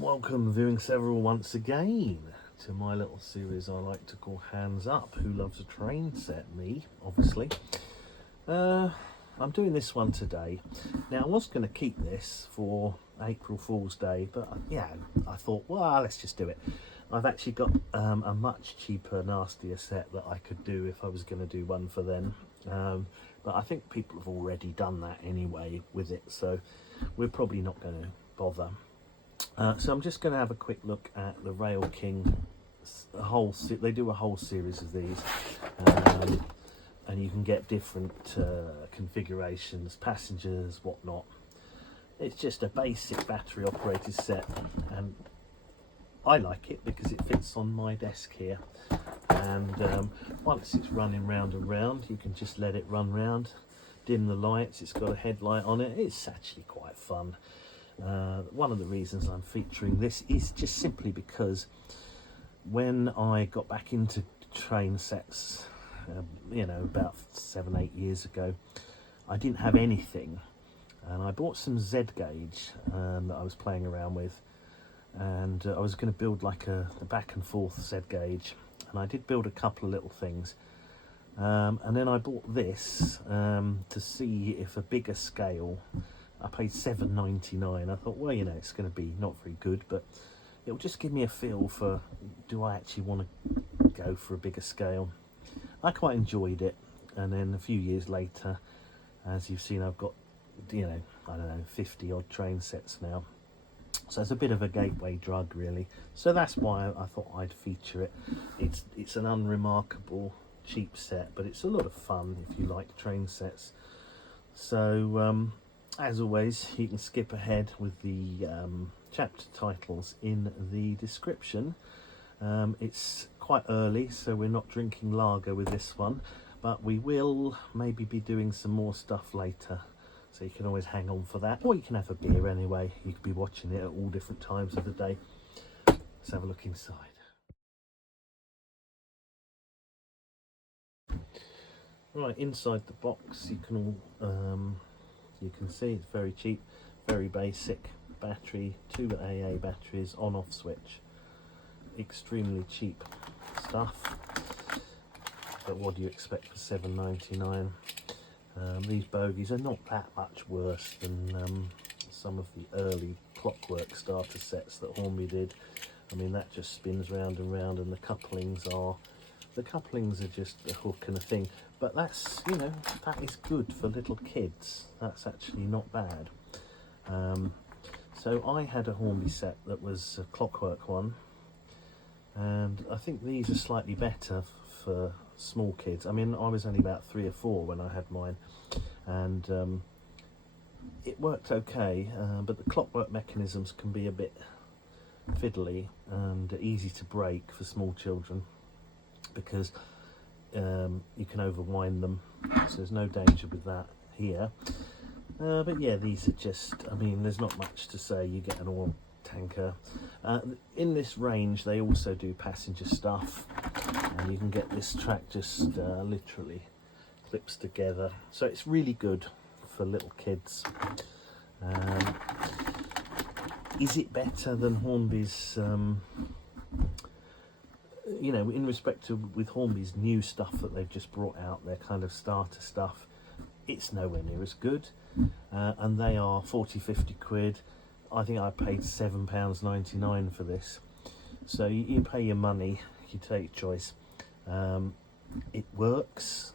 Welcome viewing several once again to my little series I like to call Hands Up. Who loves a train set? Me, obviously. I'm doing this one today. Now I was going to keep this for April Fool's Day, but yeah, I thought, well, let's just do it. I've actually got a much cheaper, nastier set that I could do if I was going to do one for them. But I think people have already done that anyway with it, so we're probably not going to bother. So I'm just going to have a quick look at the Rail King. They do a whole series of these, and you can get different configurations, passengers, whatnot. It's just a basic battery operated set, and I like it because it fits on my desk here. And once it's running round and round, you can just let it run round, dim the lights. It's got a headlight on it. It's actually quite fun. One of the reasons I'm featuring this is just simply because when I got back into train sets, about 7-8 years ago, I didn't have anything, and I bought some Z gauge that I was playing around with, and I was going to build like a back and forth Z gauge, and I did build a couple of little things, and then I bought this to see if a bigger scale. I paid $7.99. I thought, well, it's going to be not very good, but it'll just give me a feel for, do I actually want to go for a bigger scale? I quite enjoyed it, and then a few years later, as you've seen, I've got, I don't know, 50 odd train sets now. So it's a bit of a gateway drug, really. So that's why I thought I'd feature it. It's an unremarkable, cheap set, but it's a lot of fun if you like train sets. So, as always, you can skip ahead with the chapter titles in the description. It's quite early, so we're not drinking lager with this one, but we will maybe be doing some more stuff later, so you can always hang on for that, or you can have a beer anyway. You could be watching it at all different times of the day. Let's have a look inside. Right, inside the box, you can see it's very cheap, very basic battery, 2 AA batteries, on-off switch. Extremely cheap stuff, but what do you expect for $7.99? These bogies are not that much worse than some of the early Clockwork starter sets that Hornby did. I mean, that just spins round and round, and the couplings are just a hook and a thing. But that's, that is good for little kids. That's actually not bad. So I had a Hornby set that was a Clockwork one, and I think these are slightly better for small kids. I mean, I was only about 3 or 4 when I had mine, and it worked okay, but the Clockwork mechanisms can be a bit fiddly and easy to break for small children, because you can overwind them, so there's no danger with that here. But yeah, these are just, I mean, there's not much to say. You get an oil tanker. In this range, they also do passenger stuff, and you can get this track just literally clips together. So it's really good for little kids. Is it better than Hornby's, in respect to with Hornby's new stuff that they've just brought out, their kind of starter stuff? It's nowhere near as good, and they are 40-50 quid. I think I paid £7.99 for this. So you pay your money, you take your choice. It works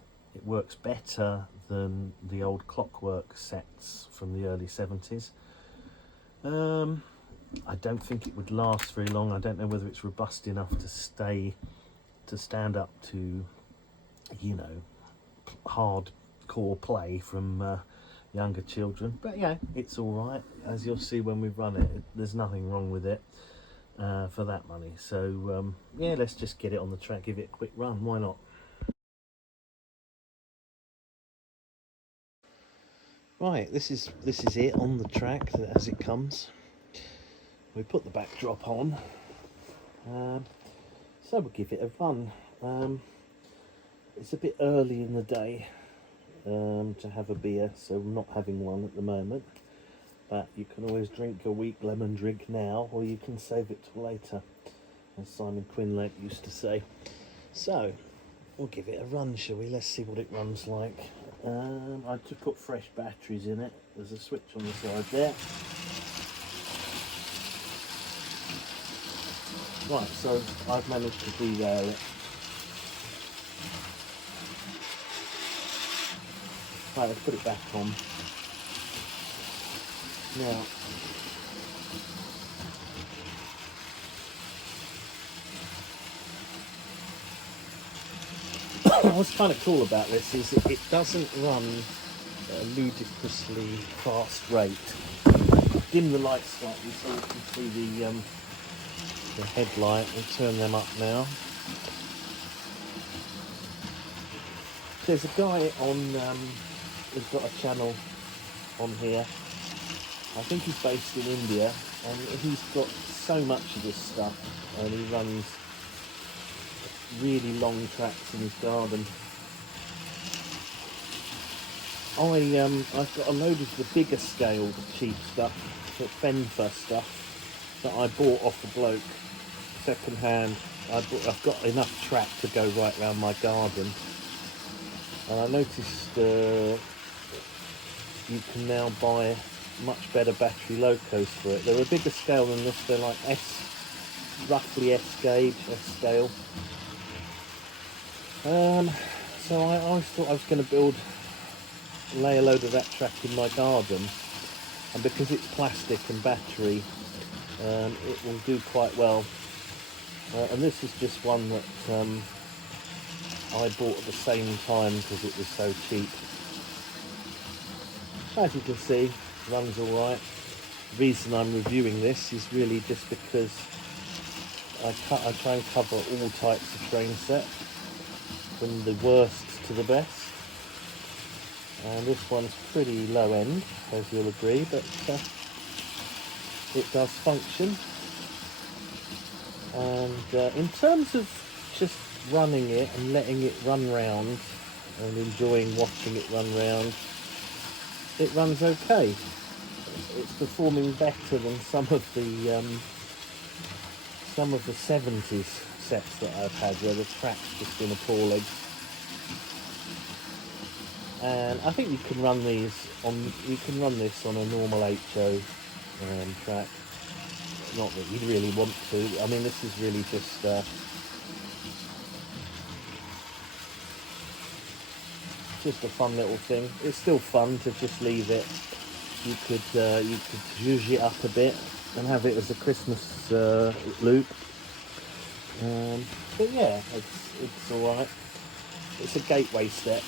better than the old Clockwork sets from the early 70s. I don't think it would last very long. I don't know whether it's robust enough to stand up to, hardcore play from younger children. But yeah, it's all right. As you'll see when we run it, there's nothing wrong with it for that money. So yeah, let's just get it on the track, give it a quick run. Why not? Right, this is it on the track as it comes. We put the backdrop on, so we'll give it a run. It's a bit early in the day to have a beer, so I'm not having one at the moment. but you can always drink a weak lemon drink now, or you can save it till later, as Simon Quinlan used to say. So we'll give it a run, shall we? Let's see what it runs like. I just put fresh batteries in it. There's a switch on the side there. Right, so I've managed to derail it. Right, let's put it back on. Now, what's kind of cool about this is it doesn't run at a ludicrously fast rate. Dim the lights slightly so you can see the headlight. We'll turn them up now. There's a guy on, who's got a channel on here. I think he's based in India, and he's got so much of this stuff, and he runs really long tracks in his garden. I've got a load of the bigger scale cheap stuff, the Fenfer stuff that I bought off the bloke second hand. I've got enough track to go right round my garden, and I noticed you can now buy much better battery locos for it. They're a bigger scale than this. They're like roughly S gauge, S scale. So I always thought I was going to lay a load of that track in my garden, and because it's plastic and battery, it will do quite well. And this is just one that I bought at the same time because it was so cheap. As you can see, runs all right. The reason I'm reviewing this is really just because I try and cover all types of train set, from the worst to the best. And this one's pretty low end, as you'll agree, but it does function. And in terms of just running it and letting it run round and enjoying watching it run round, it runs okay. It's performing better than some of the 70s sets that I've had where the track's just been appalling. And I think you can run this on a normal HO track. Not that you'd really want to. I mean, this is really just a fun little thing. It's still fun to just leave it. You could zhuzh it up a bit and have it as a Christmas loop. But yeah, it's all right. It's a gateway set,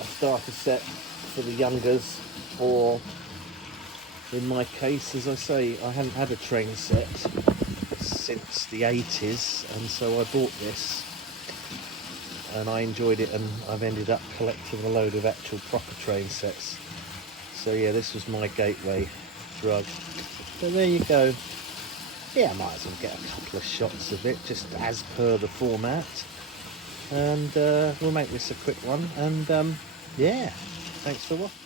a starter set for the youngers, or in my case, as I say, I hadn't had a train set since the 80s, and so I bought this and I enjoyed it, and I've ended up collecting a load of actual proper train sets. So yeah, this was my gateway drug. So there you go. Yeah, I might as well get a couple of shots of it, just as per the format. And we'll make this a quick one. And yeah, thanks for watching.